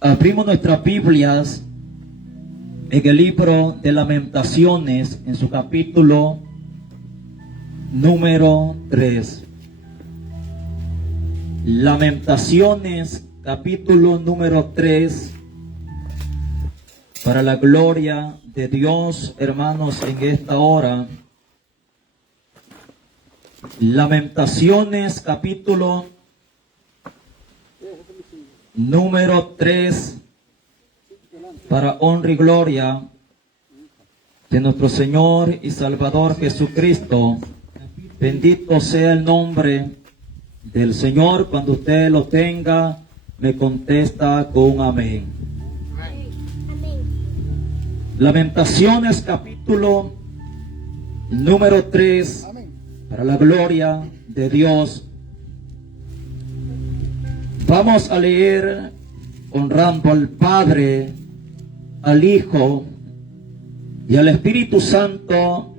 Abrimos nuestras Biblias en el libro de Lamentaciones, en su capítulo número 3. Lamentaciones, capítulo número 3. Para la gloria de Dios, hermanos, en esta hora. Lamentaciones, capítulo número 3, para honra y gloria de nuestro Señor y Salvador Jesucristo. Bendito sea el nombre del Señor. Cuando usted lo tenga, me contesta con amén. Lamentaciones, capítulo número 3, para la gloria de Dios. Vamos a leer honrando al Padre, al Hijo y al Espíritu Santo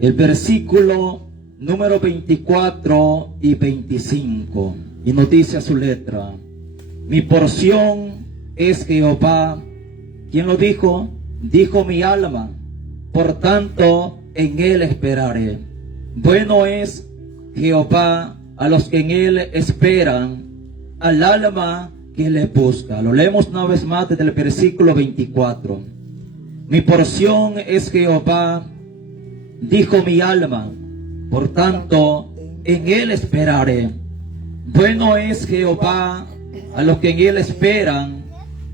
el versículo número 24 y 25. Y nos dice a su letra: mi porción es Jehová. ¿Quién lo dijo? Dijo mi alma, por tanto en él esperaré. Bueno es Jehová a los que en él esperan, al alma que le busca. Lo leemos una vez más desde el versículo 24. Mi porción es Jehová, dijo mi alma, por tanto en él esperaré. Bueno es Jehová a los que en él esperan,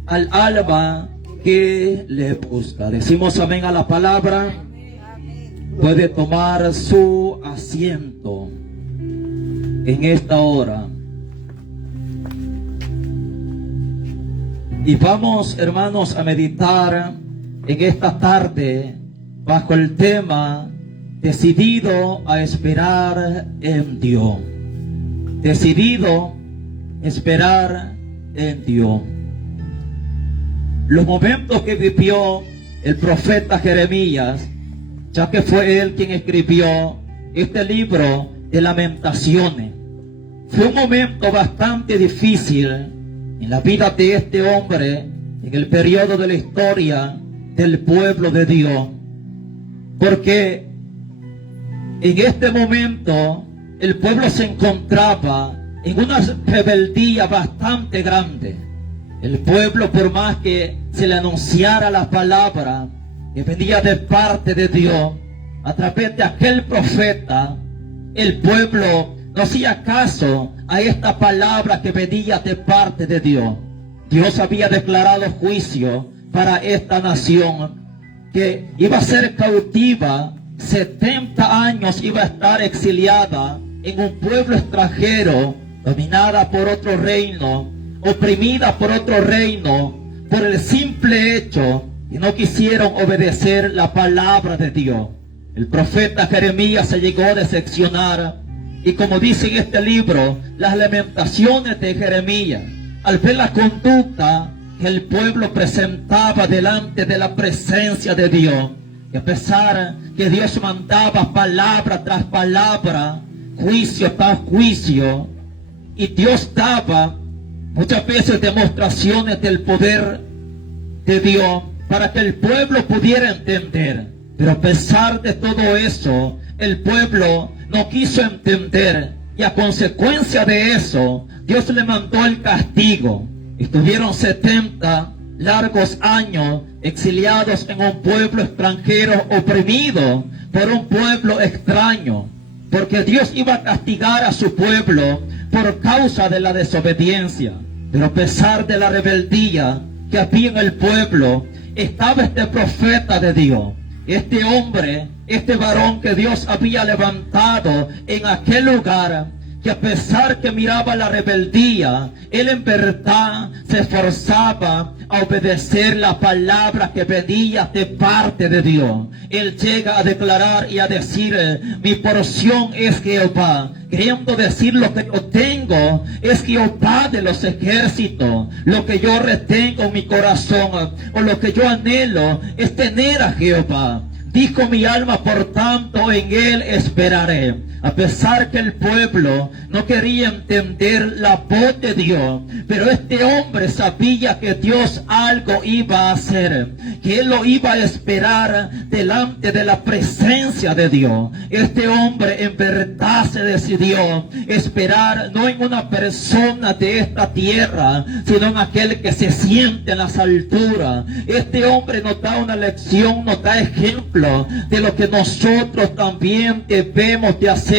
al alma que le busca. Decimos amén a la palabra. Puede tomar su asiento en esta hora. Y vamos, hermanos, a meditar en esta tarde bajo el tema decidido a esperar en Dios. Decidido a esperar en Dios. Los momentos que vivió el profeta Jeremías, ya que fue él quien escribió este libro de Lamentaciones, fue un momento bastante difícil en la vida de este hombre, en el periodo de la historia del pueblo de Dios, porque en este momento el pueblo se encontraba en una rebeldía bastante grande. El pueblo, por más que se le anunciara la palabra que venía de parte de Dios a través de aquel profeta, el pueblo no hacía caso a esta palabra que venía de parte de Dios. Dios había declarado juicio para esta nación, que iba a ser cautiva 70 años, iba a estar exiliada en un pueblo extranjero, dominada por otro reino, oprimida por otro reino, por el simple hecho que no quisieron obedecer la palabra de Dios. El profeta Jeremías se llegó a decepcionar. Y como dice en este libro, las lamentaciones de Jeremías, al ver la conducta que el pueblo presentaba delante de la presencia de Dios, y a pesar que Dios mandaba palabra tras palabra, juicio tras juicio, y Dios daba muchas veces demostraciones del poder de Dios para que el pueblo pudiera entender. Pero a pesar de todo eso, el pueblo no quiso entender, y a consecuencia de eso, Dios le mandó el castigo. Estuvieron 70 largos años exiliados en un pueblo extranjero, oprimido por un pueblo extraño, porque Dios iba a castigar a su pueblo por causa de la desobediencia. Pero a pesar de la rebeldía que había en el pueblo, estaba este profeta de Dios, este hombre, este varón que Dios había levantado en aquel lugar, que a pesar que miraba la rebeldía, él en verdad se esforzaba a obedecer la palabra que venía de parte de Dios. Él llega a declarar y a decir: mi porción es Jehová, queriendo decir lo que yo tengo es Jehová de los ejércitos. Lo que yo retengo en mi corazón, o lo que yo anhelo, es tener a Jehová. Dijo mi alma, por tanto en él esperaré. A pesar que el pueblo no quería entender la voz de Dios, pero este hombre sabía que Dios algo iba a hacer, que él lo iba a esperar delante de la presencia de Dios. Este hombre en verdad se decidió esperar no en una persona de esta tierra, sino en aquel que se siente en las alturas. Este hombre nos da una lección, nos da ejemplo de lo que nosotros también debemos de hacer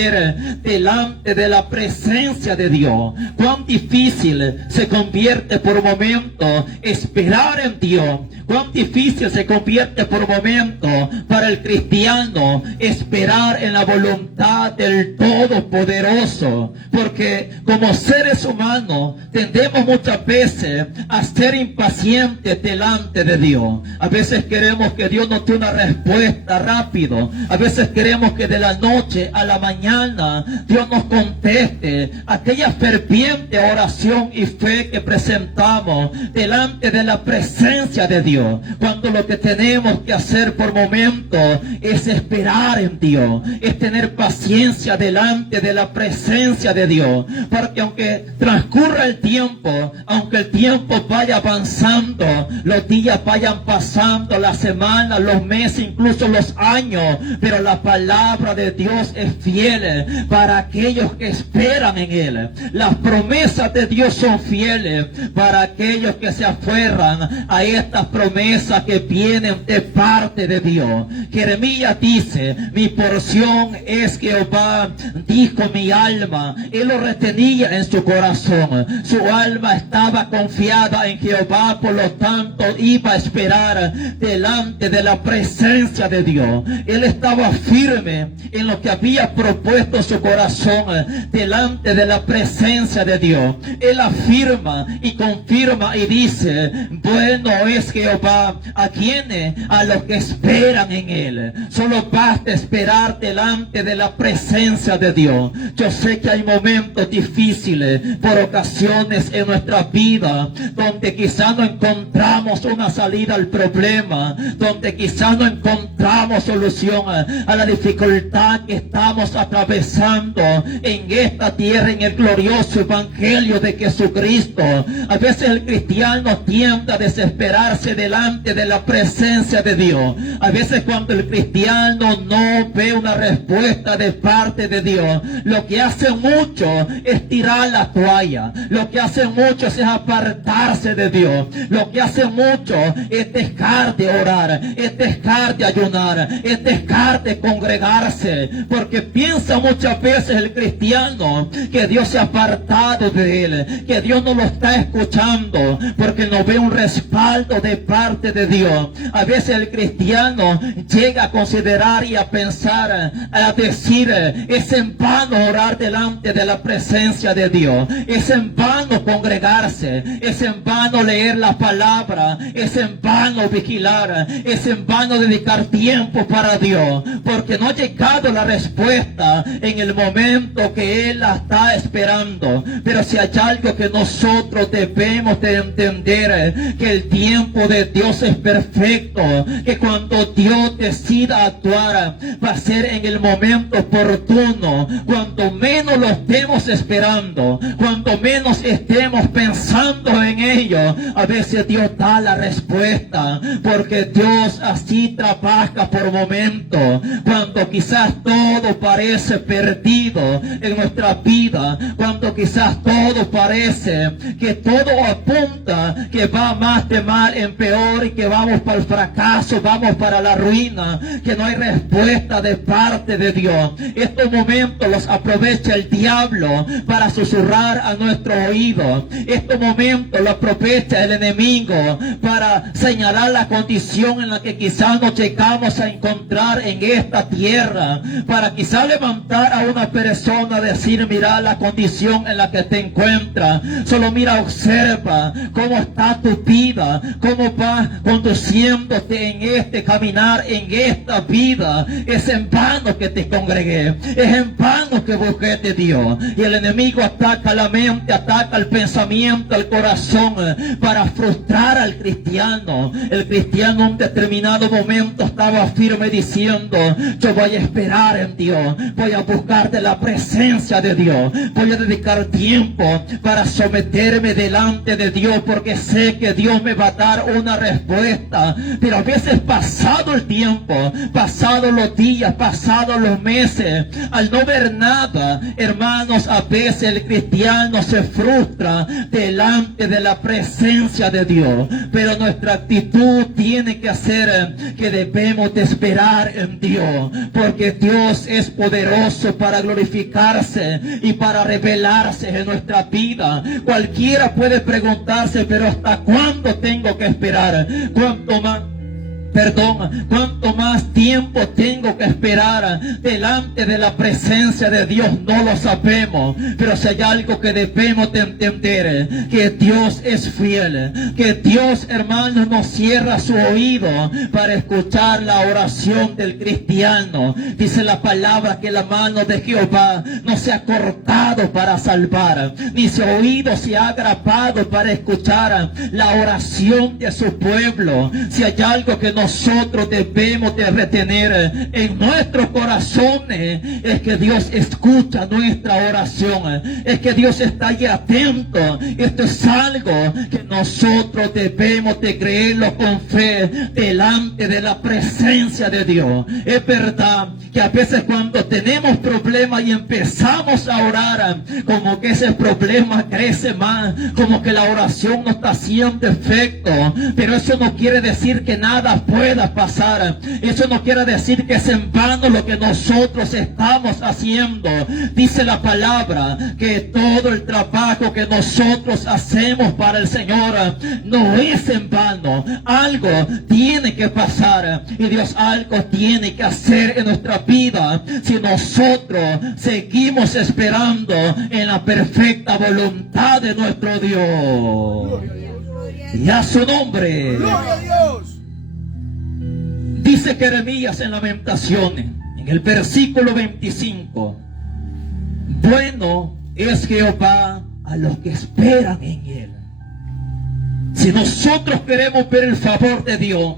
delante de la presencia de Dios. Cuán difícil se convierte por momentos esperar en Dios. Cuán difícil se convierte por momentos para el cristiano esperar en la voluntad del Todopoderoso. Porque como seres humanos tendemos muchas veces a ser impacientes delante de Dios. A veces queremos que Dios nos dé una respuesta rápido. A veces queremos que de la noche a la mañana Dios nos conteste aquella ferviente oración y fe que presentamos delante de la presencia de Dios, cuando lo que tenemos que hacer por momentos es esperar en Dios, es tener paciencia delante de la presencia de Dios, porque aunque transcurra el tiempo, aunque el tiempo vaya avanzando, los días vayan pasando, las semanas, los meses, incluso los años, pero la palabra de Dios es fiel para aquellos que esperan en él. Las promesas de Dios son fieles para aquellos que se aferran a estas promesas que vienen de parte de Dios. Jeremías dice: mi porción es Jehová, dijo mi alma. Él lo retenía en su corazón. Su alma estaba confiada en Jehová, por lo tanto iba a esperar delante de la presencia de Dios. Él estaba firme en lo que había propuesto su corazón delante de la presencia de Dios. Él afirma y confirma y dice: bueno es Jehová a quienes, a los que esperan en él. Solo basta esperar delante de la presencia de Dios. Yo sé que hay momentos difíciles por ocasiones en nuestra vida, donde quizás no encontramos una salida al problema, donde quizás no encontramos solución a la dificultad que estamos atravesando en esta tierra, en el glorioso evangelio de Jesucristo. A veces el cristiano tiende a desesperarse delante de la presencia de Dios. A veces cuando el cristiano no ve una respuesta de parte de Dios, lo que hace mucho es tirar la toalla. Lo que hace mucho es apartarse de Dios. Lo que hace mucho es dejar de orar, es dejar de ayunar, es dejar de congregarse, porque piensa muchas veces el cristiano que Dios se ha apartado de él, que Dios no lo está escuchando, porque no ve un respaldo de parte de Dios. A veces el cristiano llega a considerar y a pensar, a decir: es en vano orar delante de la presencia de Dios, es en vano congregarse, es en vano leer la palabra, es en vano vigilar, es en vano dedicar tiempo para Dios, porque no ha llegado la respuesta en el momento que Él la está esperando. Pero si hay algo que nosotros debemos de entender, que el tiempo de Dios es perfecto, que cuando Dios decida actuar va a ser en el momento oportuno, cuando menos lo estemos esperando, cuando menos estemos pensando en ello. A veces Dios da la respuesta, porque Dios así trabaja por momentos, cuando quizás todo parece perdido en nuestra vida, cuando quizás todo parece que todo apunta que va más de mal en peor y que vamos para el fracaso, vamos para la ruina, que no hay respuesta de parte de Dios. Estos momentos los aprovecha el diablo para susurrar a nuestro oído. Estos momentos los aprovecha el enemigo para señalar la condición en la que quizás nos llegamos a encontrar en esta tierra, para quizás levantar a una persona, decir: mira la condición en la que te encuentras, solo mira, observa cómo está tu vida, cómo vas conduciéndote en este caminar, en esta vida. Es en vano que te congregué, es en vano que busqué de Dios. Y el enemigo ataca la mente, ataca el pensamiento, el corazón, para frustrar al cristiano. El cristiano en un determinado momento está estaba firme diciendo: yo voy a esperar en Dios, voy a buscar de la presencia de Dios, voy a dedicar tiempo para someterme delante de Dios, porque sé que Dios me va a dar una respuesta. Pero a veces, pasado el tiempo, pasados los días, pasados los meses, al no ver nada, hermanos, a veces el cristiano se frustra delante de la presencia de Dios. Pero nuestra actitud tiene que ser que debemos de esperar en Dios, porque Dios es poderoso para glorificarse y para revelarse en nuestra vida. Cualquiera puede preguntarse: pero ¿hasta cuándo tengo que esperar? ¿Cuánto más tiempo tengo que esperar delante de la presencia de Dios? No lo sabemos, pero si hay algo que debemos de entender, que Dios es fiel, que Dios, hermanos, no cierra su oído para escuchar la oración del cristiano. Dice la palabra que la mano de Jehová no se ha cortado para salvar, ni su oído se ha agravado para escuchar la oración de su pueblo. Si hay algo que nosotros debemos de retener en nuestros corazones, es que Dios escucha nuestra oración, es que Dios está ahí atento. Esto es algo que nosotros debemos de creerlo con fe delante de la presencia de Dios. Es verdad que a veces cuando tenemos problemas y empezamos a orar, como que ese problema crece más, como que la oración no está haciendo efecto. Pero eso no quiere decir que nada pueda pasar. Eso no quiere decir que es en vano lo que nosotros estamos haciendo. Dice la palabra que todo el trabajo que nosotros hacemos para el Señor no es en vano. Algo tiene que pasar y Dios algo tiene que hacer en nuestra vida si nosotros seguimos esperando en la perfecta voluntad de nuestro Dios. Y a su nombre. ¡Gloria a Dios! Dice Jeremías en Lamentaciones, en el versículo 25: bueno es Jehová a los que esperan en Él. Si nosotros queremos ver el favor de Dios,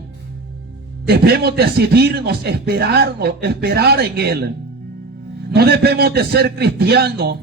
debemos decidirnos esperar en Él. No debemos de ser cristianos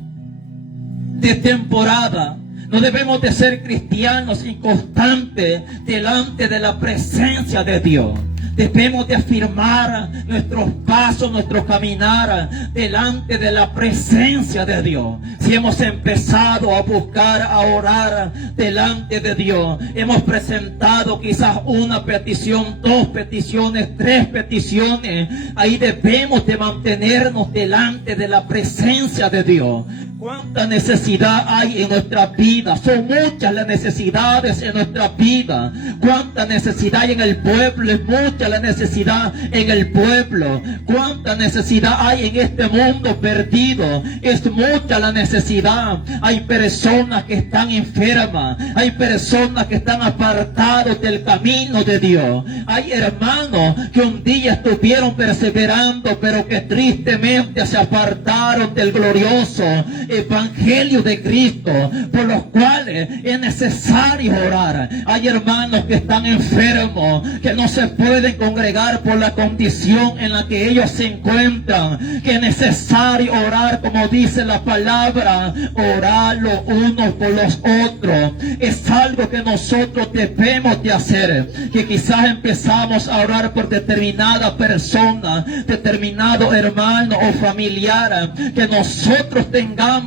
de temporada. No debemos de ser cristianos inconstantes delante de la presencia de Dios. Debemos de afirmar nuestros pasos, nuestro caminar delante de la presencia de Dios. Si hemos empezado a buscar, a orar delante de Dios, hemos presentado quizás una petición, 2 peticiones, 3 peticiones, ahí debemos de mantenernos delante de la presencia de Dios. ¿Cuánta necesidad hay en nuestra vida? Son muchas las necesidades en nuestra vida. ¿Cuánta necesidad hay en el pueblo? Es mucha la necesidad en el pueblo. ¿Cuánta necesidad hay en este mundo perdido? Es mucha la necesidad. Hay personas que están enfermas. Hay personas que están apartados del camino de Dios. Hay hermanos que un día estuvieron perseverando, pero que tristemente se apartaron del glorioso Evangelio de Cristo, por los cuales es necesario orar. Hay hermanos que están enfermos, que no se pueden congregar por la condición en la que ellos se encuentran, que es necesario orar, como dice la palabra, orar los unos por los otros. Es algo que nosotros debemos de hacer, que quizás empezamos a orar por determinada persona, determinado hermano o familiar que nosotros tengamos.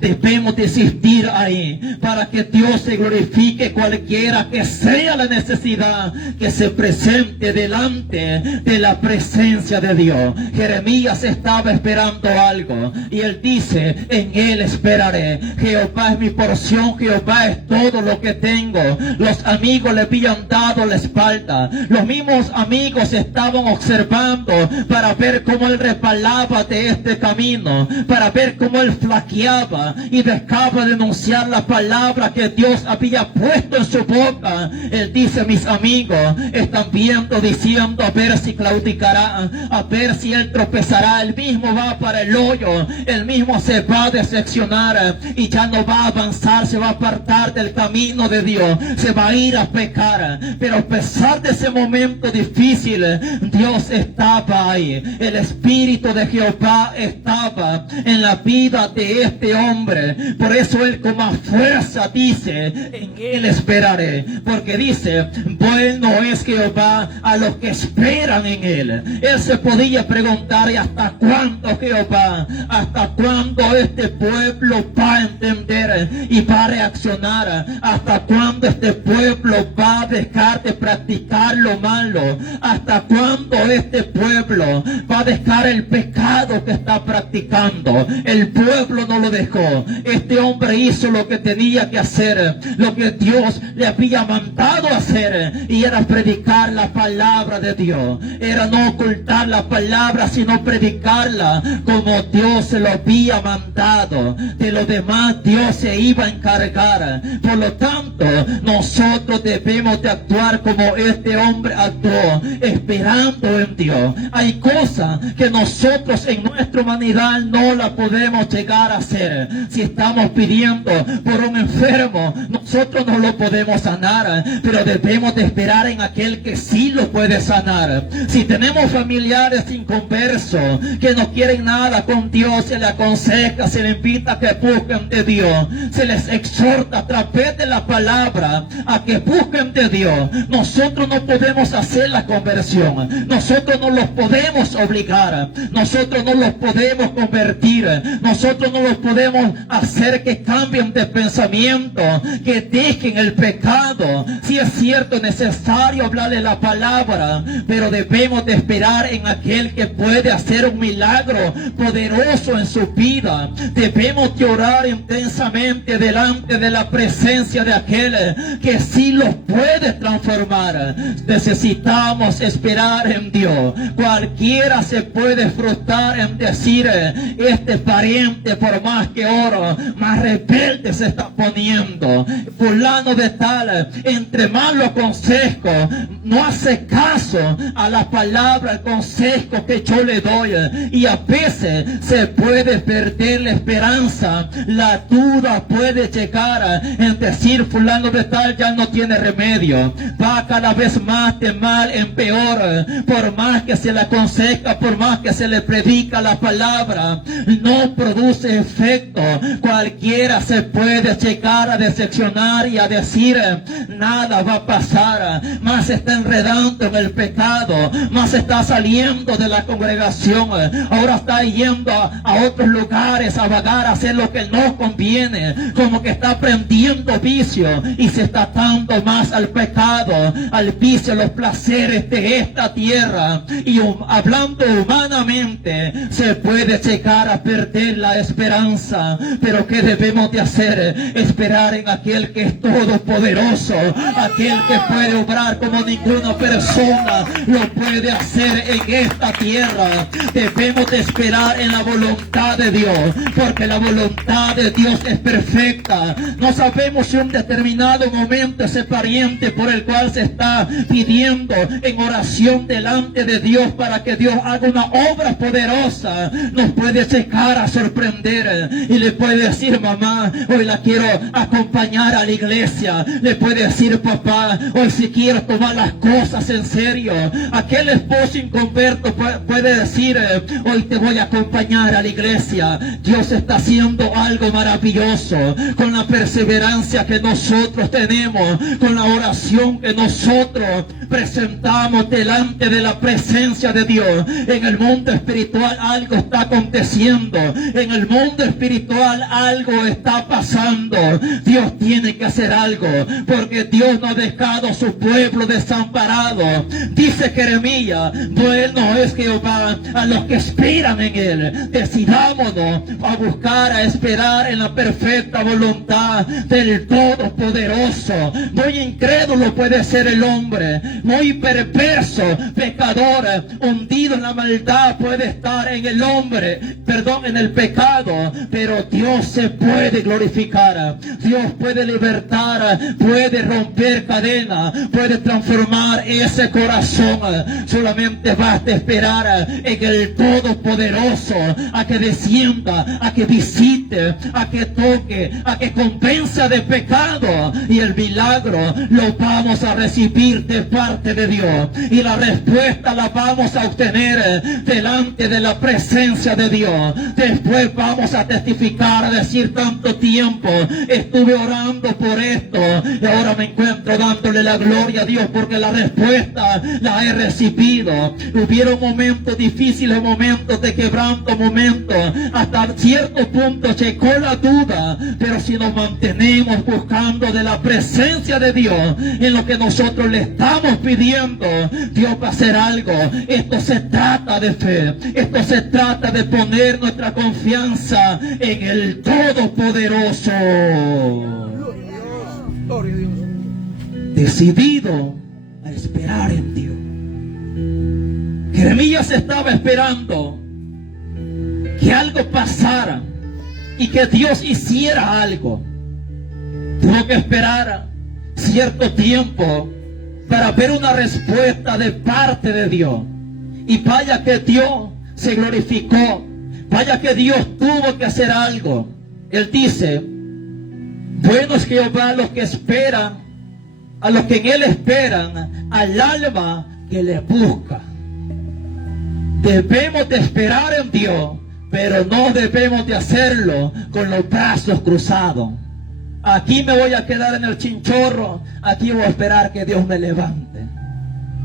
Debemos desistir ahí para que Dios se glorifique, cualquiera que sea la necesidad que se presente delante de la presencia de Dios. Jeremías estaba esperando algo y él dice: en Él esperaré. Jehová es mi porción, Jehová es todo lo que tengo. Los amigos le habían dado la espalda. Los mismos amigos estaban observando para ver cómo él resbalaba de este camino, para ver cómo él flaqueaba flaqueaba y dejaba de denunciar la palabra que Dios había puesto en su boca, él dice: mis amigos están viendo, diciendo, a ver si claudicará, a ver si él tropezará, él mismo va para el hoyo, él mismo se va a decepcionar y ya no va a avanzar, se va a apartar del camino de Dios, se va a ir a pecar. Pero a pesar de ese momento difícil, Dios estaba ahí, el Espíritu de Jehová estaba en la vida de este hombre. Por eso él con más fuerza dice: en él esperaré, porque dice: bueno es Jehová a los que esperan en él. Él se podía preguntar: ¿y hasta cuándo, Jehová? ¿Hasta cuándo este pueblo va a entender y va a reaccionar? ¿Hasta cuándo este pueblo va a dejar de practicar lo malo? ¿Hasta cuándo este pueblo va a dejar el pecado que está practicando? El pueblo no lo dejó. Este hombre hizo lo que tenía que hacer, lo que Dios le había mandado hacer, y era predicar la palabra de Dios. Era no ocultar la palabra, sino predicarla como Dios se lo había mandado. De lo demás Dios se iba a encargar. Por lo tanto, nosotros debemos de actuar como este hombre actuó, esperando en Dios. Hay cosas que nosotros en nuestra humanidad no la podemos llegar a hacer. Si estamos pidiendo por un enfermo, nosotros no lo podemos sanar, pero debemos de esperar en aquel que sí lo puede sanar. Si tenemos familiares inconversos que no quieren nada con Dios, se les aconseja, se les invita a que busquen de Dios, se les exhorta a través de la palabra a que busquen de Dios. Nosotros no podemos hacer la conversión, nosotros no los podemos obligar, nosotros no los podemos convertir, nosotros no los podemos hacer que cambien de pensamiento, que dejen el pecado. Si es cierto, es necesario hablarle la palabra, pero debemos de esperar en aquel que puede hacer un milagro poderoso en su vida. Debemos de orar intensamente delante de la presencia de aquel que sí los puede transformar. Necesitamos esperar en Dios. Cualquiera se puede frustrar en decir: este pariente, por más que oro, más rebelde se está poniendo. Fulano de tal, entre más lo aconsejo, no hace caso a la palabra, al consejo que yo le doy, y a veces se puede perder la esperanza. La duda puede llegar en decir: fulano de tal ya no tiene remedio, va cada vez más de mal en peor. Por más que se le aconseja, por más que se le predica la palabra, no produce efecto. Cualquiera se puede llegar a decepcionar y a decir: nada va a pasar, más se está enredando en el pecado, más está saliendo de la congregación, ahora está yendo a otros lugares a vagar, a hacer lo que no conviene, como que está aprendiendo vicio y se está dando más al pecado, al vicio, a los placeres de esta tierra. Y hablando humanamente, se puede llegar a perder la esperanza. Pero ¿qué debemos de hacer? Esperar en aquel que es todopoderoso, aquel que puede obrar como ninguna persona lo puede hacer en esta tierra. Debemos de esperar en la voluntad de Dios, porque la voluntad de Dios es perfecta. No sabemos si un determinado momento ese pariente por el cual se está pidiendo en oración delante de Dios para que Dios haga una obra poderosa, nos puede llegar a sorprender y le puede decir: mamá, hoy la quiero acompañar a la iglesia. Le puede decir: papá, hoy si quiero tomar las cosas en serio. Aquel esposo inconverso puede decir: hoy te voy a acompañar a la iglesia. Dios está haciendo algo maravilloso con la perseverancia que nosotros tenemos, con la oración que nosotros presentamos delante de la presencia de Dios. En el mundo espiritual algo está aconteciendo, en el mundo espiritual algo está pasando. Dios tiene que hacer algo, porque Dios no ha dejado a su pueblo desamparado. Dice Jeremías: bueno es Jehová a los que esperan en él. Decidámonos a buscar, a esperar en la perfecta voluntad del Todopoderoso. Muy incrédulo puede ser el hombre, muy perverso, pecador, hundido en la maldad puede estar en el hombre, en el pecado. pero Dios se puede glorificar. Dios puede libertar, puede romper cadenas, puede transformar ese corazón. Solamente basta esperar en el Todopoderoso a que descienda, a que visite, a que toque, a que convenza de pecado, y el milagro lo vamos a recibir de parte de Dios, y la respuesta la vamos a obtener delante de la presencia de Dios. Después vamos a testificar, a decir: tanto tiempo estuve orando por esto y ahora me encuentro dándole la gloria a Dios porque la respuesta la he recibido. Hubieron momentos difíciles, momentos de quebranto, momentos hasta cierto punto llegó la duda, pero si nos mantenemos buscando de la presencia de Dios en lo que nosotros le estamos pidiendo, Dios va a hacer algo. Esto se trata de fe, esto se trata de poner nuestra confianza en el Todopoderoso. Gloria a Dios. Decidido a esperar en Dios. Jeremías estaba esperando que algo pasara y que Dios hiciera algo. Tuvo que esperar cierto tiempo para ver una respuesta de parte de Dios. Y vaya que Dios se glorificó, vaya que Dios tuvo que hacer algo. Él dice: bueno es Jehová a los que esperan, a los que en Él esperan, al alma que le busca. Debemos de esperar en Dios, pero no debemos de hacerlo con los brazos cruzados. Aquí me voy a quedar en el chinchorro, aquí voy a esperar que Dios me levante.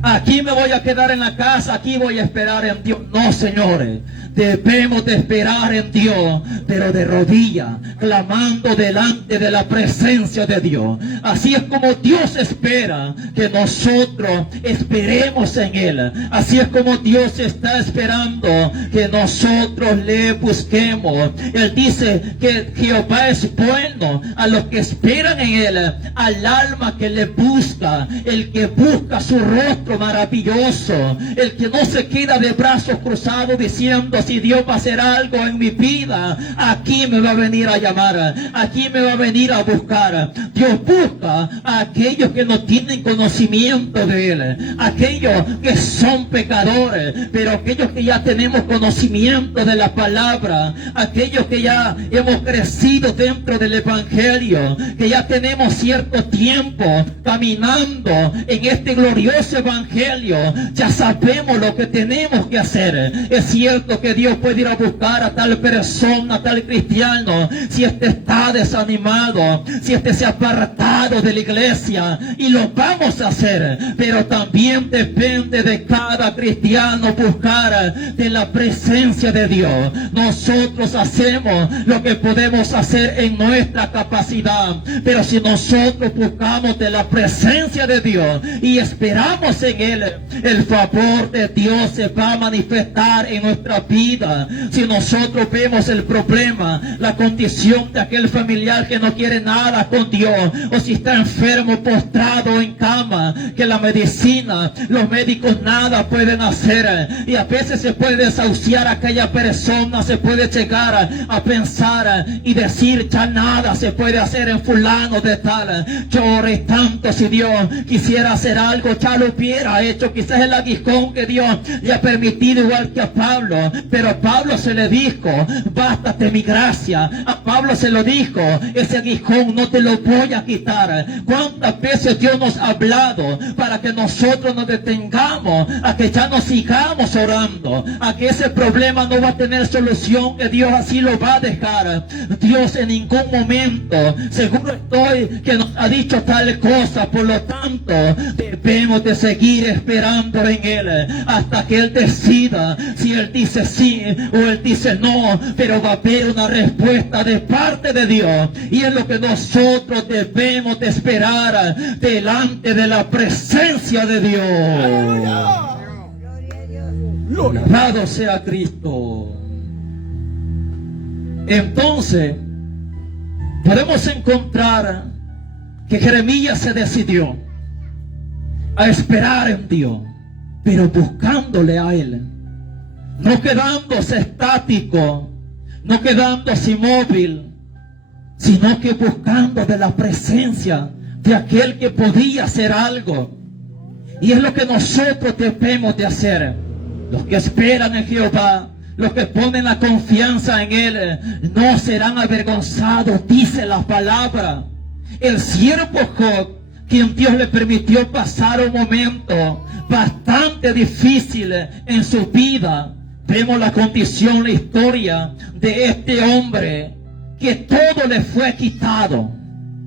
Aquí me voy a quedar en la casa, aquí voy a esperar en Dios. No, señores, debemos de esperar en Dios, pero de rodillas, clamando delante de la presencia de Dios. Así es como Dios espera que nosotros esperemos en Él. Así es como Dios está esperando que nosotros le busquemos. Él dice que Jehová es bueno a los que esperan en Él, al alma que le busca, el que busca su rostro maravilloso, el que no se queda de brazos cruzados diciendo: si Dios va a hacer algo en mi vida, aquí me va a venir a llamar, aquí me va a venir a buscar. Dios busca a aquellos que no tienen conocimiento de Él, aquellos que son pecadores, pero aquellos que ya tenemos conocimiento de la palabra, aquellos que ya hemos crecido dentro del Evangelio, que ya tenemos cierto tiempo caminando en este glorioso Evangelio, ya sabemos lo que tenemos que hacer. Es cierto que Dios puede ir a buscar a tal persona, a tal cristiano, si este está desanimado, si este se ha apartado de la iglesia, y lo vamos a hacer, pero también depende de cada cristiano buscar de la presencia de Dios. Nosotros hacemos lo que podemos hacer en nuestra capacidad, pero si nosotros buscamos de la presencia de Dios y esperamos en Él, el favor de Dios se va a manifestar en nuestra vida. Si nosotros vemos el problema, la condición de aquel familiar que no quiere nada con Dios, o si está enfermo, postrado en cama, que la medicina, los médicos nada pueden hacer, y a veces se puede desahuciar a aquella persona, se puede llegar a pensar y decir: ya nada se puede hacer en fulano de tal. Yo oré tanto, si Dios quisiera hacer algo, ya lo hubiera hecho. Quizás el aguijón que Dios le ha permitido, igual que a Pablo, pero a Pablo se le dijo: bástate mi gracia. A Pablo se lo dijo: ese aguijón no te lo voy a quitar. ¿Cuántas veces Dios nos ha hablado para que nosotros nos detengamos, a que ya no sigamos orando, a que ese problema no va a tener solución, que Dios así lo va a dejar? Dios en ningún momento, seguro estoy, que nos ha dicho tal cosa. Por lo tanto, debemos de seguir esperando en Él hasta que Él decida si Él dice sí o Él dice no, pero va a haber una respuesta de parte de Dios, y es lo que nosotros debemos de esperar delante de la presencia de Dios. Alabado sea Cristo. Entonces podemos encontrar que Jeremías se decidió a esperar en Dios, pero buscándole a Él, no quedándose estático, no quedándose inmóvil, sino que buscando de la presencia de aquel que podía hacer algo. Y es lo que nosotros debemos de hacer. Los que esperan en Jehová, los que ponen la confianza en Él, no serán avergonzados, dice la palabra. El siervo Job, quien Dios le permitió pasar un momento bastante difícil en su vida, vemos la condición, la historia de este hombre, que todo le fue quitado,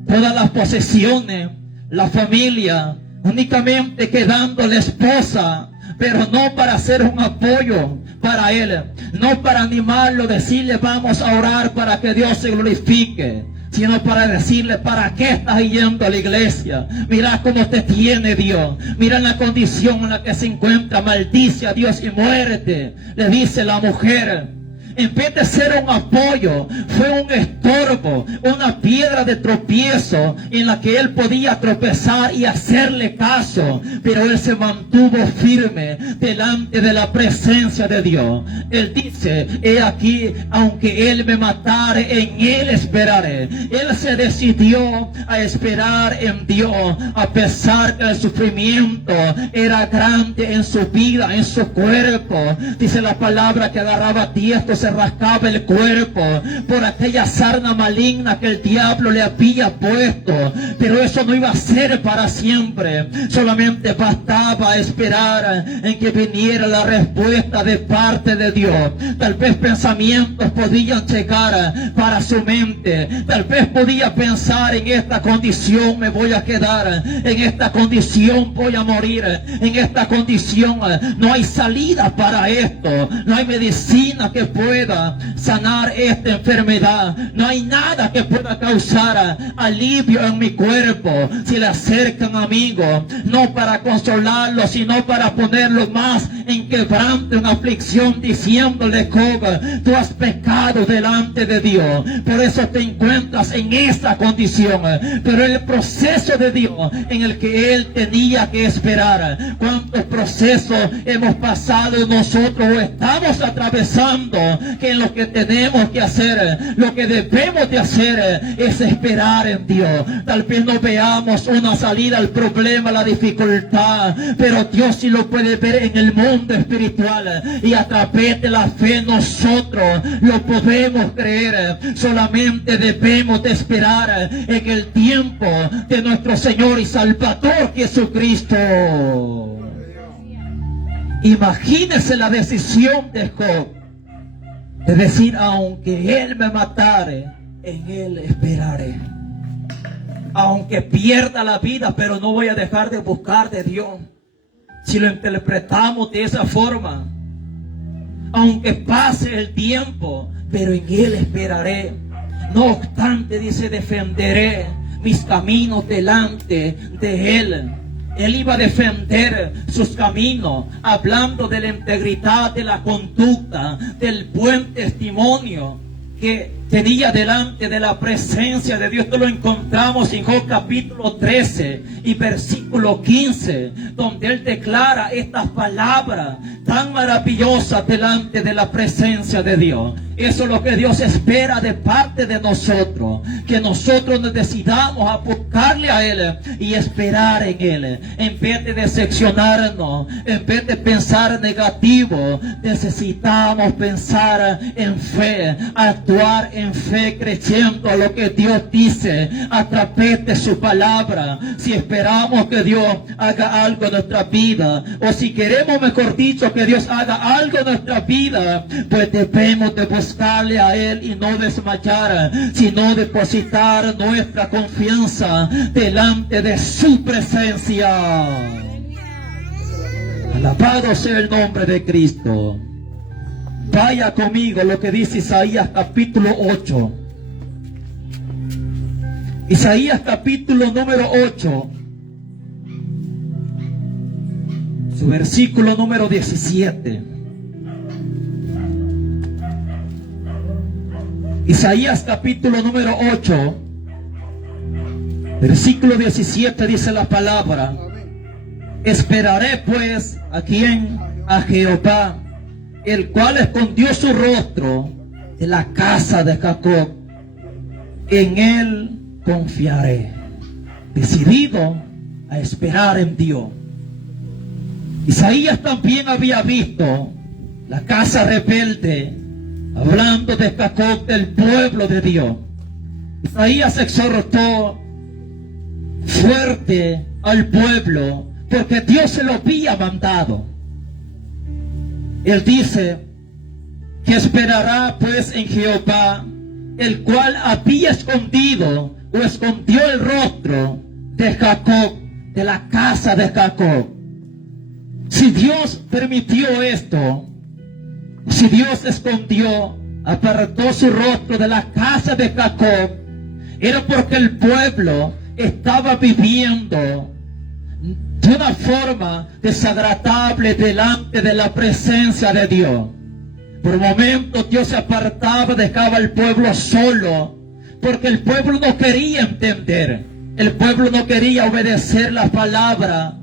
todas las posesiones, la familia, únicamente quedando la esposa, pero no para ser un apoyo para él, no para animarlo, decirle vamos a orar para que Dios se glorifique, sino para decirle, ¿para qué estás yendo a la iglesia? Mira cómo te tiene Dios, mira la condición en la que se encuentra, maldice a Dios y muérete, le dice la mujer. En vez de ser un apoyo, fue un estorbo, una piedra de tropiezo en la que él podía tropezar y hacerle caso. Pero él se mantuvo firme delante de la presencia de Dios. Él dice, he aquí, aunque él me matare, en él esperaré. Él se decidió a esperar en Dios, a pesar que el sufrimiento era grande en su vida, en su cuerpo. Dice la palabra que agarraba tiestos, se rascaba el cuerpo por aquella sarna maligna que el diablo le había puesto, pero eso no iba a ser para siempre. Solamente bastaba esperar en que viniera la respuesta de parte de Dios. Tal vez pensamientos podían llegar para su mente, tal vez podía pensar, en esta condición me voy a quedar, en esta condición voy a morir, en esta condición no hay salida para esto, no hay medicina que pueda sanar esta enfermedad, no hay nada que pueda causar alivio en mi cuerpo. Si le acercan amigos, no para consolarlo, sino para ponerlo más en quebranto, en aflicción, diciéndole, Job, tú has pecado delante de Dios, por eso te encuentras en esa condición. Pero el proceso de Dios en el que él tenía que esperar, cuántos procesos hemos pasado nosotros o estamos atravesando, que en lo que tenemos que hacer, lo que debemos de hacer es esperar en Dios. Tal vez no veamos una salida al problema, la dificultad, pero Dios sí lo puede ver en el mundo espiritual, y a través de la fe nosotros lo podemos creer. Solamente debemos de esperar en el tiempo de nuestro Señor y Salvador Jesucristo. Imagínese la decisión de Job, de decir, aunque él me matare, en él esperaré. Aunque pierda la vida, pero no voy a dejar de buscar de Dios. Si lo interpretamos de esa forma, aunque pase el tiempo, pero en él esperaré. No obstante, dice, defenderé mis caminos delante de él. Él iba a defender sus caminos, hablando de la integridad, de la conducta, del buen testimonio que tenía delante de la presencia de Dios. Esto lo encontramos en Job capítulo 13 y versículo 15, donde él declara estas palabras tan maravillosas delante de la presencia de Dios. Eso es lo que Dios espera de parte de nosotros, que nosotros nos decidamos a buscarle a Él y esperar en Él, en vez de decepcionarnos, en vez de pensar negativo. Necesitamos pensar en fe, actuar en fe, creyendo a lo que Dios dice a través de su palabra. Si esperamos que Dios haga algo en nuestra vida, o si queremos, mejor dicho, que Dios haga algo en nuestra vida, pues debemos de buscarle a Él y no desmayar, sino depositar nuestra confianza delante de su presencia. Alabado sea el nombre de Cristo. Vaya conmigo lo que dice Isaías capítulo 8. Isaías capítulo número 8, su versículo número 17. Isaías capítulo número 8, versículo 17, dice la palabra: esperaré pues, ¿a quién? A Jehová, el cual escondió su rostro de la casa de Jacob, en Él confiaré. Decidido a esperar en Dios. Isaías también había visto la casa rebelde, hablando de Jacob, del pueblo de Dios. Isaías exhortó fuerte al pueblo, porque Dios se lo había mandado. Él dice que esperará pues en Jehová, el cual había escondido o escondió el rostro de Jacob, de la casa de Jacob. Si Dios permitió esto, si Dios escondió, apartó su rostro de la casa de Jacob, era porque el pueblo estaba viviendo de una forma desagradable delante de la presencia de Dios. Por momentos Dios se apartaba, dejaba al pueblo solo, porque el pueblo no quería entender, el pueblo no quería obedecer la palabra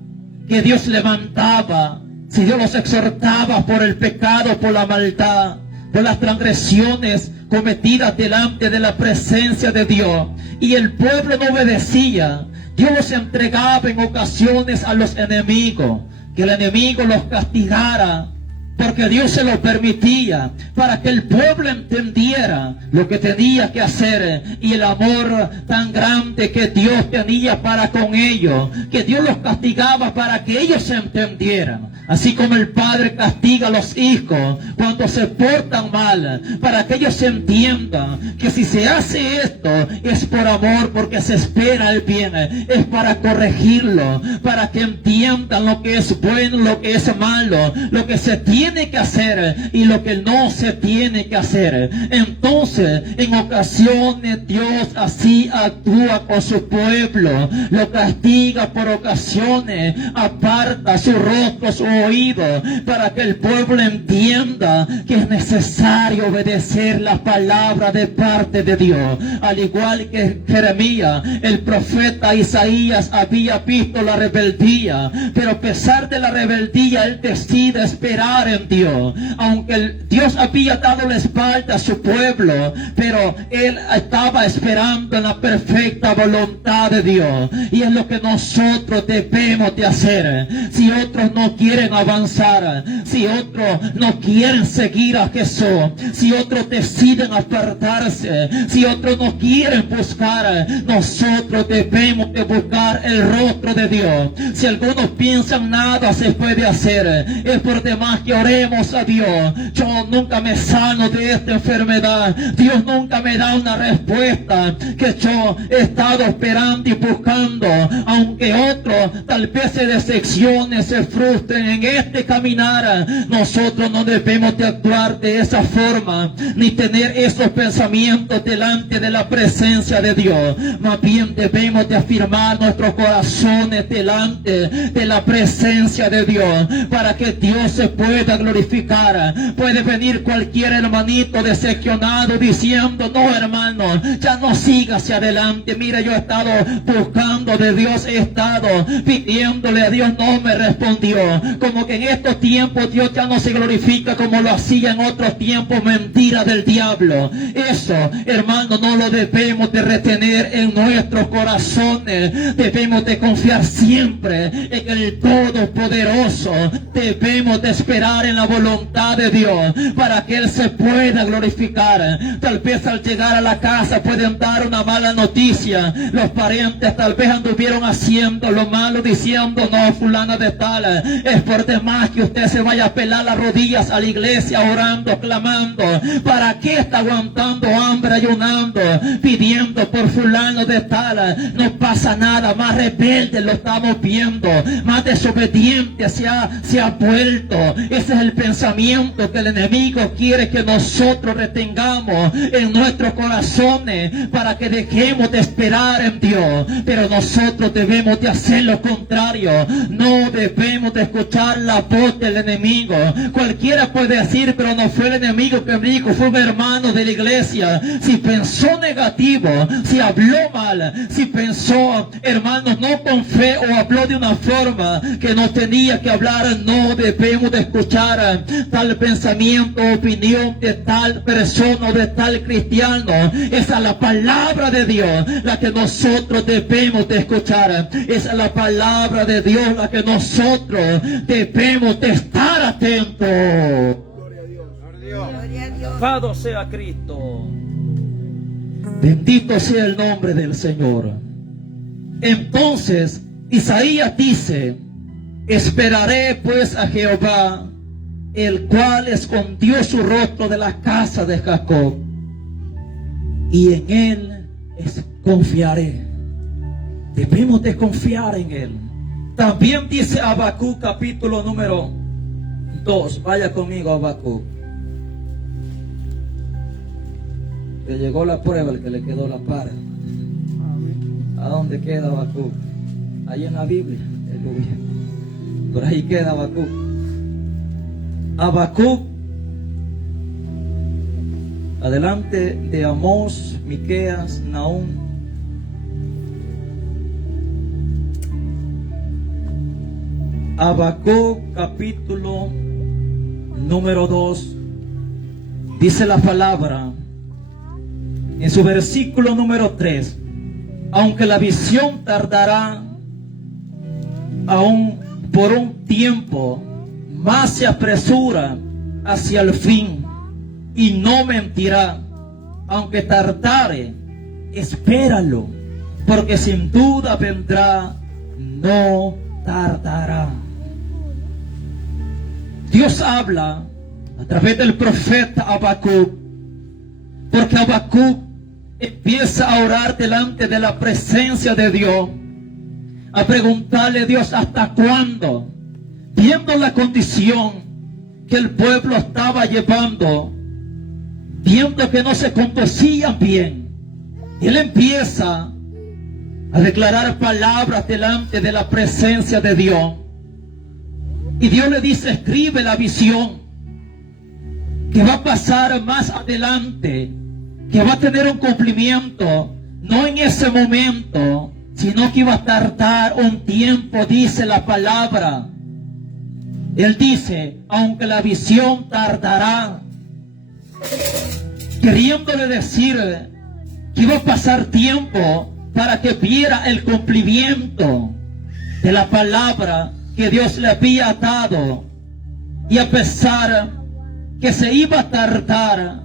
que Dios levantaba. Si Dios los exhortaba por el pecado, por la maldad, por las transgresiones cometidas delante de la presencia de Dios, y el pueblo no obedecía, Dios los entregaba en ocasiones a los enemigos, que el enemigo los castigara, porque Dios se lo permitía, para que el pueblo entendiera lo que tenía que hacer, y el amor tan grande que Dios tenía para con ellos, que Dios los castigaba para que ellos se entendieran. Así como el padre castiga a los hijos cuando se portan mal, para que ellos entiendan que si se hace esto es por amor, porque se espera el bien, es para corregirlo, para que entiendan lo que es bueno, lo que es malo, lo que se tiene que hacer y lo que no se tiene que hacer. Entonces, en ocasiones Dios así actúa con su pueblo, lo castiga por ocasiones, aparta su rostro, su oído, para que el pueblo entienda que es necesario obedecer la palabra de parte de Dios. Al igual que Jeremías, el profeta Isaías había visto la rebeldía, pero a pesar de la rebeldía, él decide esperar en Dios. Aunque Dios había dado la espalda a su pueblo, pero él estaba esperando en la perfecta voluntad de Dios. Y es lo que nosotros debemos de hacer. Si otros no quieren avanzar, si otros no quieren seguir a Jesús, si otros deciden apartarse, si otros no quieren buscar, nosotros debemos de buscar el rostro de Dios. Si algunos piensan nada se puede hacer, es por demás que oremos a Dios. Yo nunca me sano de esta enfermedad, Dios nunca me da una respuesta que yo he estado esperando y buscando. Aunque otros tal vez se decepcionen, se frustren en este caminar, nosotros no debemos de actuar de esa forma, ni tener esos pensamientos delante de la presencia de Dios. Más bien debemos de afirmar nuestros corazones delante de la presencia de Dios, para que Dios se pueda glorificar. Puede venir cualquier hermanito decepcionado diciendo: no, hermano, ya no siga hacia adelante. Mira, yo he estado buscando de Dios, he estado pidiéndole a Dios, no me respondió. Como que en estos tiempos Dios ya no se glorifica como lo hacía en otros tiempos. Mentira del diablo. Eso, hermano, no lo debemos de retener en nuestros corazones. Debemos de confiar siempre en el Todopoderoso. Debemos de esperar en la voluntad de Dios para que Él se pueda glorificar. Tal vez al llegar a la casa pueden dar una mala noticia. Los parientes tal vez anduvieron haciendo lo malo, diciendo: no, fulana de tal, es por demás que usted se vaya a pelar las rodillas a la iglesia orando, clamando. ¿Para qué está aguantando hambre, ayunando, pidiendo por fulano de tal? No pasa nada. Más rebelde lo estamos viendo, más desobediente se ha vuelto. Ese es el pensamiento que el enemigo quiere que nosotros retengamos en nuestros corazones, para que dejemos de esperar en Dios. Pero nosotros debemos de hacer lo contrario. No debemos de escuchar la voz del enemigo. Cualquiera puede decir: pero no fue el enemigo que me dijo, fue un hermano de la iglesia. Si pensó negativo, si habló mal, si pensó, hermanos, no con fe, o habló de una forma que no tenía que hablar, no debemos de escuchar escuchar tal pensamiento, opinión de tal persona o de tal cristiano. Esa es la palabra de Dios, la que nosotros debemos de escuchar. Esa es la palabra de Dios, la que nosotros debemos de estar atentos. Gloria a Dios. Gloria a Dios. Alabado sea Cristo. Bendito sea el nombre del Señor. Entonces Isaías dice: esperaré pues a Jehová, el cual escondió su rostro de la casa de Jacob, y en él confiaré. Debemos de confiar en él. También dice Habacuc capítulo número 2. Vaya conmigo a Habacuc. Que llegó la prueba, el que le quedó la pared. ¿A dónde queda Habacuc? Ahí en la Biblia. Aleluya. Por ahí queda Habacuc. Habacuc, adelante de Amós, Miqueas, Nahum. Habacuc capítulo número 2. Dice la palabra en su versículo número 3: aunque la visión tardará aún por un tiempo, más se apresura hacia el fin y no mentirá. Aunque tardare, espéralo, porque sin duda vendrá, no tardará. Dios habla a través del profeta Habacuc, porque Habacuc empieza a orar delante de la presencia de Dios, a preguntarle a Dios hasta cuándo, viendo la condición que el pueblo estaba llevando, viendo que no se conducían bien. Y él empieza a declarar palabras delante de la presencia de Dios. Y Dios le dice: escribe la visión que va a pasar más adelante, que va a tener un cumplimiento, no en ese momento, sino que iba a tardar un tiempo, dice la palabra. Él dice: aunque la visión tardará, queriéndole decir que iba a pasar tiempo para que viera el cumplimiento de la palabra que Dios le había dado. Y a pesar que se iba a tardar,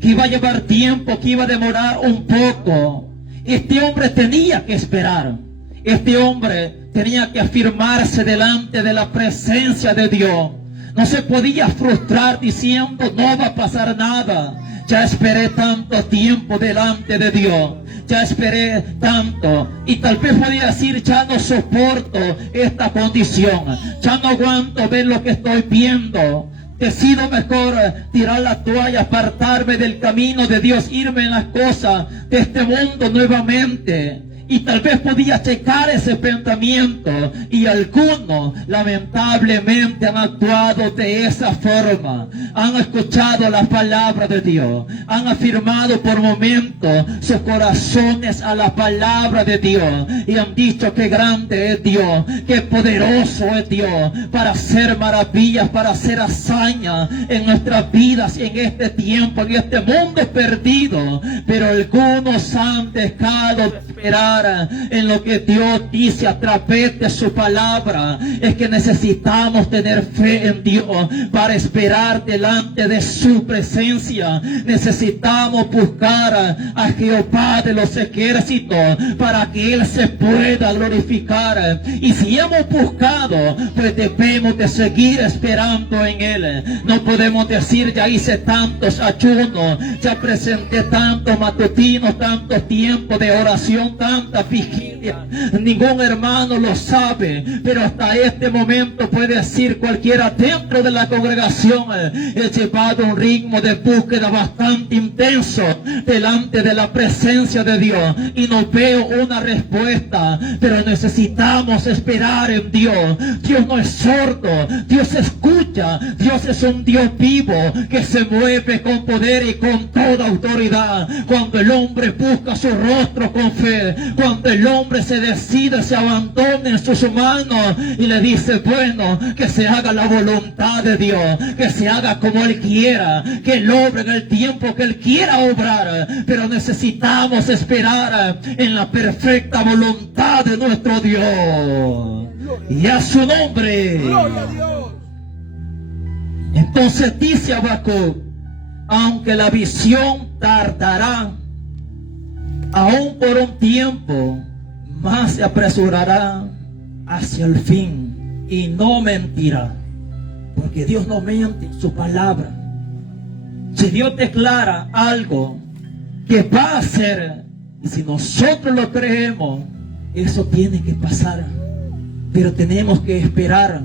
que iba a llevar tiempo, que iba a demorar un poco, este hombre tenía que esperar. Este hombre tenía que afirmarse delante de la presencia de Dios. No se podía frustrar diciendo: no va a pasar nada. Ya esperé tanto tiempo delante de Dios. Ya esperé tanto. Y tal vez podía decir: ya no soporto esta condición. Ya no aguanto ver lo que estoy viendo. Decido mejor tirar la toalla, apartarme del camino de Dios, irme en las cosas de este mundo nuevamente. Y tal vez podía checar ese pensamiento. Y algunos lamentablemente han actuado de esa forma. Han escuchado la palabra de Dios. Han afirmado por momentos sus corazones a la palabra de Dios. Y han dicho: qué grande es Dios, qué poderoso es Dios para hacer maravillas, para hacer hazañas en nuestras vidas, en este tiempo, en este mundo perdido. Pero algunos han dejado de esperar en lo que Dios dice a través de su palabra. Es que necesitamos tener fe en Dios para esperar delante de su presencia. Necesitamos buscar a Jehová de los ejércitos para que Él se pueda glorificar. Y si hemos buscado, pues debemos de seguir esperando en Él. No podemos decir: ya hice tantos ayunos, ya presenté tantos matutinos, tantos tiempos de oración, tanta vigilia. Ningún hermano lo sabe, pero hasta este momento puede decir cualquiera dentro de la congregación: he llevado un ritmo de búsqueda bastante intenso delante de la presencia de Dios y no veo una respuesta. Pero necesitamos esperar en Dios. Dios no es sordo, Dios escucha lucha. Dios es un Dios vivo que se mueve con poder y con toda autoridad. Cuando el hombre busca su rostro con fe, cuando el hombre se decide, se abandona en sus manos y le dice, bueno, que se haga la voluntad de Dios, que se haga como Él quiera, que Él obre en el tiempo que Él quiera obrar, pero necesitamos esperar en la perfecta voluntad de nuestro Dios. Y a su nombre. Gloria a Dios. Entonces dice Habacuc, aunque la visión tardará, aún por un tiempo, más se apresurará hacia el fin y no mentirá, porque Dios no miente en su palabra. Si Dios declara algo que va a hacer, y si nosotros lo creemos, eso tiene que pasar. Pero tenemos que esperar.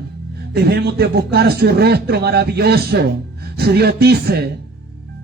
Debemos de buscar su rostro maravilloso. Si Dios dice,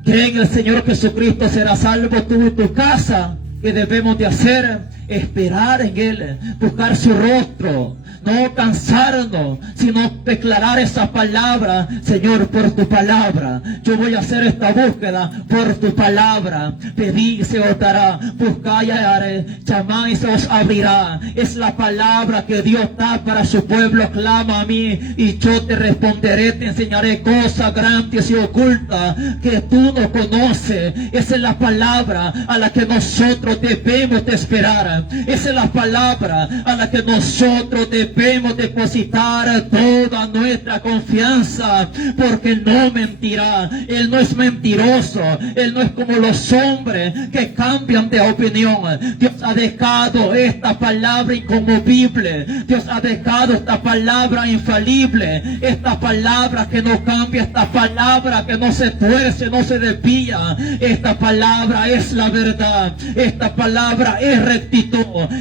cree en el Señor Jesucristo, serás salvo tú y tu casa. ¿Qué debemos de hacer? Esperar en Él, buscar su rostro, no cansarnos, sino declarar esa palabra. Señor, por tu palabra, yo voy a hacer esta búsqueda por tu palabra. Pedid y se os dará, buscad y hallaréis, llamad y se os abrirá. Es la palabra que Dios da para su pueblo. Clama a mí y yo te responderé, te enseñaré cosas grandes y ocultas que tú no conoces. Esa es la palabra a la que nosotros debemos de esperar. Esa es la palabra a la que nosotros debemos depositar toda nuestra confianza, porque Él no mentirá. Él no es mentiroso. Él no es como los hombres que cambian de opinión. Dios ha dejado esta palabra inconmovible. Dios ha dejado esta palabra infalible, esta palabra que no cambia, esta palabra que no se tuerce, no se desvía. Esta palabra es la verdad. Esta palabra es rectitud.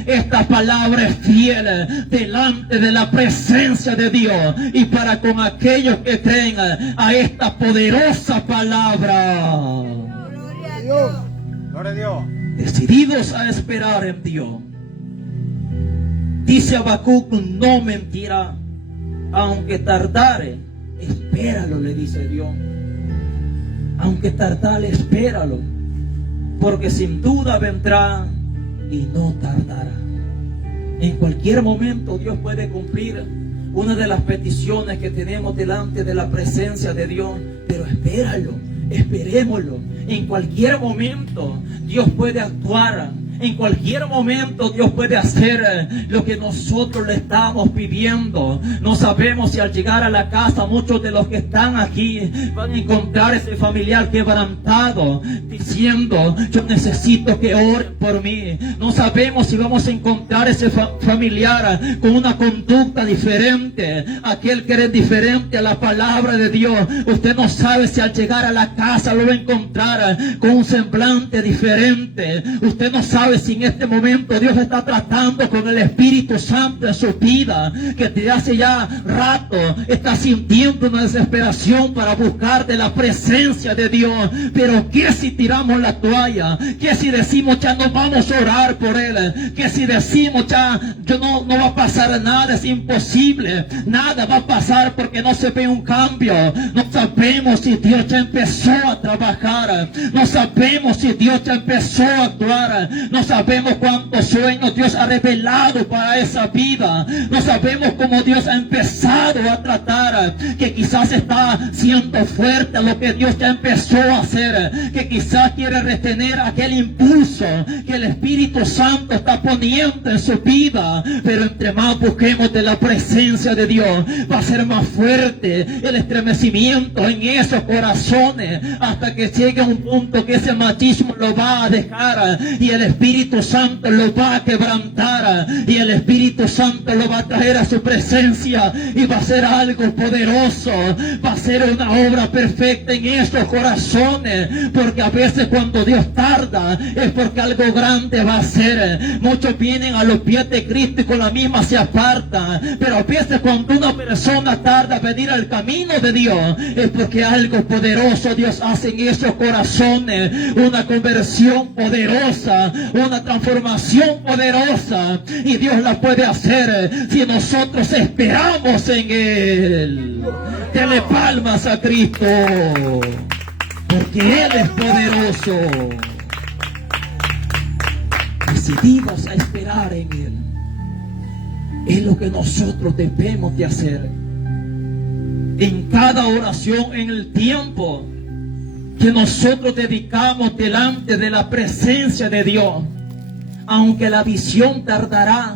Esta palabra es fiel delante de la presencia de Dios y para con aquellos que creen a esta poderosa palabra. Gloria a Dios. Gloria a Dios. Decididos a esperar en Dios. Dice Habacuc, no mentirá, aunque tardare, espéralo, le dice Dios. Aunque tardare, espéralo, porque sin duda vendrá y no tardará. En cualquier momento Dios puede cumplir una de las peticiones que tenemos delante de la presencia de Dios, pero espéralo, esperémoslo. En cualquier momento Dios puede actuar. En cualquier momento Dios puede hacer lo que nosotros le estamos pidiendo. No sabemos si al llegar a la casa muchos de los que están aquí van a encontrar ese familiar quebrantado diciendo, yo necesito que oren por mí. No sabemos si vamos a encontrar ese familiar con una conducta diferente, aquel que es diferente a la palabra de Dios. Usted no sabe si al llegar a la casa lo va a encontrar con un semblante diferente. Usted no sabe si en este momento Dios está tratando con el Espíritu Santo en su vida, que desde hace ya rato está sintiendo una desesperación para buscar de la presencia de Dios. Pero ¿qué si tiramos la toalla? ¿Qué si decimos ya no vamos a orar por Él? ¿Qué si decimos ya no va a pasar nada? Es imposible, nada va a pasar porque no se ve un cambio. No sabemos si Dios ya empezó a trabajar, no sabemos si Dios ya empezó a actuar, no sabemos cuántos sueños Dios ha revelado para esa vida, no sabemos cómo Dios ha empezado a tratar, que quizás está siendo fuerte a lo que Dios ya empezó a hacer, que quizás quiere retener aquel impulso que el Espíritu Santo está poniendo en su vida. Pero entre más busquemos de la presencia de Dios, va a ser más fuerte el estremecimiento en esos corazones, hasta que llegue a un punto que ese machismo lo va a dejar y el Espíritu Santo lo va a quebrantar y el Espíritu Santo lo va a traer a su presencia y va a ser algo poderoso, va a ser una obra perfecta en esos corazones, porque a veces cuando Dios tarda es porque algo grande va a hacer. Muchos vienen a los pies de Cristo y con la misma se apartan, pero a veces cuando una persona tarda a venir al camino de Dios es porque algo poderoso Dios hace en esos corazones, una conversión poderosa, una transformación poderosa, y Dios la puede hacer si nosotros esperamos en Él. Dele palmas a Cristo, porque Él es poderoso. Decididos a esperar en Él es lo que nosotros debemos de hacer en cada oración, en el tiempo que nosotros dedicamos delante de la presencia de Dios. Aunque la visión tardará,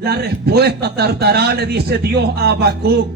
la respuesta tardará, le dice Dios a Habacuc,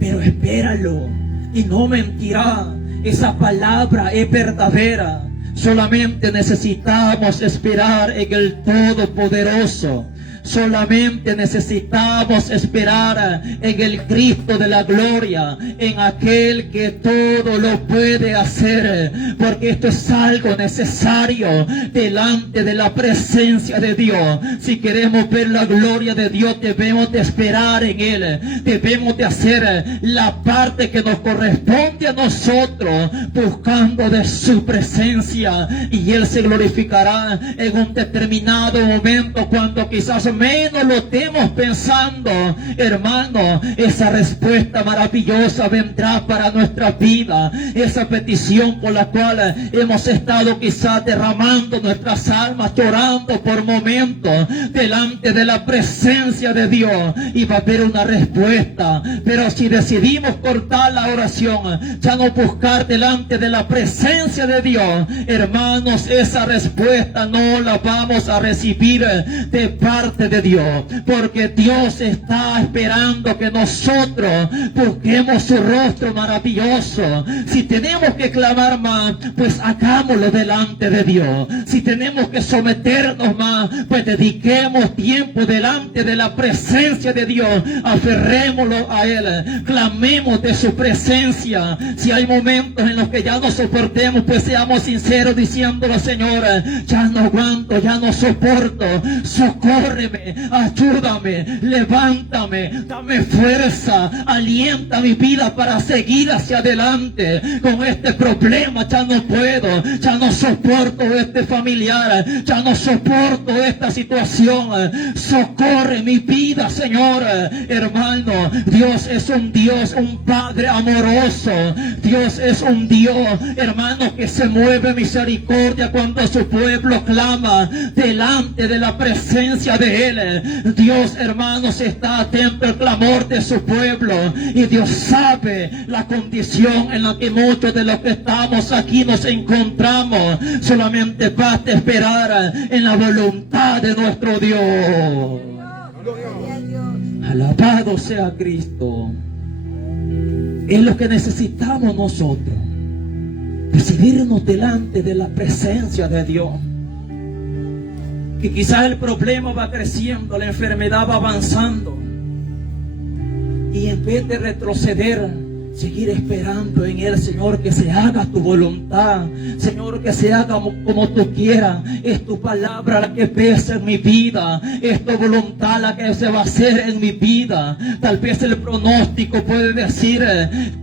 pero espéralo y no mentirá. Esa palabra es verdadera. Solamente necesitamos esperar en el Todopoderoso. Solamente necesitamos esperar en el Cristo de la gloria, en aquel que todo lo puede hacer, porque esto es algo necesario delante de la presencia de Dios. Si queremos ver la gloria de Dios, debemos de esperar en Él, debemos de hacer la parte que nos corresponde a nosotros, buscando de su presencia, y Él se glorificará en un determinado momento, cuando quizás menos lo estemos pensando, hermano. Esa respuesta maravillosa vendrá para nuestra vida. Esa petición por la cual hemos estado quizás derramando nuestras almas, llorando por momentos delante de la presencia de Dios, y va a haber una respuesta. Pero si decidimos cortar la oración, ya no buscar delante de la presencia de Dios, hermanos, esa respuesta no la vamos a recibir de parte de Dios, porque Dios está esperando que nosotros busquemos su rostro maravilloso. Si tenemos que clamar más, pues hagámoslo delante de Dios. Si tenemos que someternos más, pues dediquemos tiempo delante de la presencia de Dios, aferrémoslo a Él, clamemos de su presencia. Si hay momentos en los que ya no soportemos, pues seamos sinceros diciéndolo: Señor, ya no aguanto, ya no soporto, socórreme, ayúdame, levántame, dame fuerza, alienta mi vida para seguir hacia adelante. Con este problema ya no puedo, ya no soporto este familiar, ya no soporto esta situación. Socorre mi vida, Señor. Hermano, Dios es un Dios, un Padre amoroso. Dios es un Dios, hermano, que se mueve misericordia cuando su pueblo clama delante de la presencia de Él. Dios, hermanos, está atento al clamor de su pueblo, y Dios sabe la condición en la que muchos de los que estamos aquí nos encontramos. Solamente basta esperar en la voluntad de nuestro Dios. Alabado sea Cristo. Es lo que necesitamos nosotros, decidirnos delante de la presencia de Dios. Que quizás el problema va creciendo, la enfermedad va avanzando, y en vez de retroceder, seguir esperando en Él. Señor, que se haga tu voluntad. Señor, que se haga como tú quieras. Es tu palabra la que pesa en mi vida. Es tu voluntad la que se va a hacer en mi vida. Tal vez el pronóstico puede decir: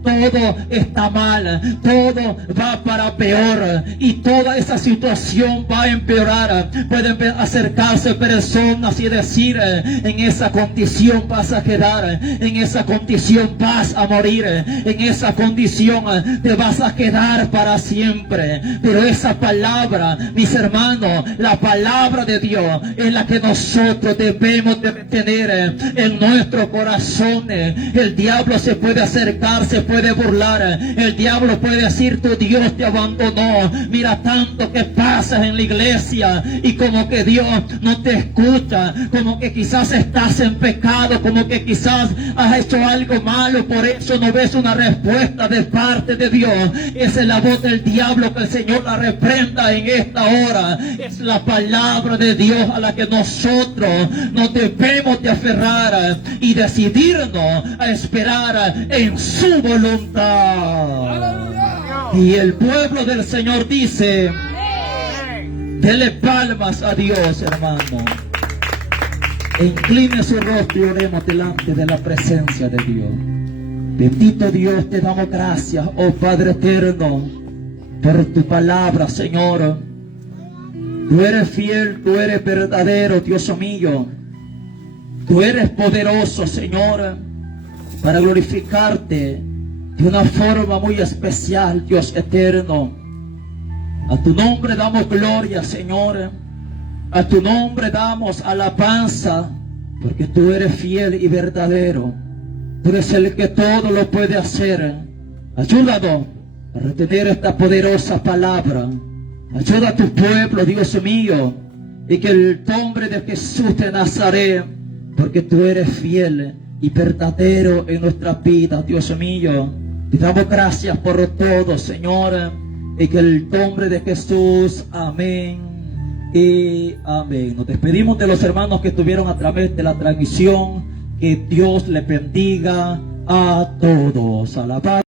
todo está mal, todo va para peor, y toda esa situación va a empeorar. Pueden acercarse personas y decir: en esa condición vas a quedar, en esa condición vas a morir, en esa condición te vas a quedar para siempre. Pero esa palabra, mis hermanos, la palabra de Dios es la que nosotros debemos de tener en nuestro corazón. El diablo se puede acercar, se puede burlar, el diablo puede decir: tu Dios te abandonó. Mira tanto que pasa en la iglesia y como que Dios no te escucha, como que quizás estás en pecado, como que quizás has hecho algo malo, por eso no ves una respuesta de parte de Dios. Esa es la voz del diablo, que el Señor la reprenda en esta hora. Es la palabra de Dios a la que nosotros nos debemos de aferrar y decidirnos a esperar en su voluntad. Y el pueblo del Señor dice: dele palmas a Dios, hermano. E incline su rostro y oremos delante de la presencia de Dios. Bendito Dios, te damos gracias, oh Padre eterno, por tu palabra, Señor. Tú eres fiel, tú eres verdadero, Dios mío. Tú eres poderoso, Señor, para glorificarte de una forma muy especial, Dios eterno. A tu nombre damos gloria, Señor. A tu nombre damos alabanza, porque tú eres fiel y verdadero. Tú eres el que todo lo puede hacer. Ayúdanos a retener esta poderosa palabra. Ayuda a tu pueblo, Dios mío, y que el nombre de Jesús de Nazaret, porque tú eres fiel y verdadero en nuestra vida, Dios mío. Te damos gracias por todo, Señor, y que el nombre de Jesús, amén y amén. Nos despedimos de los hermanos que estuvieron a través de la transmisión. Que Dios les bendiga a todos. Alabado.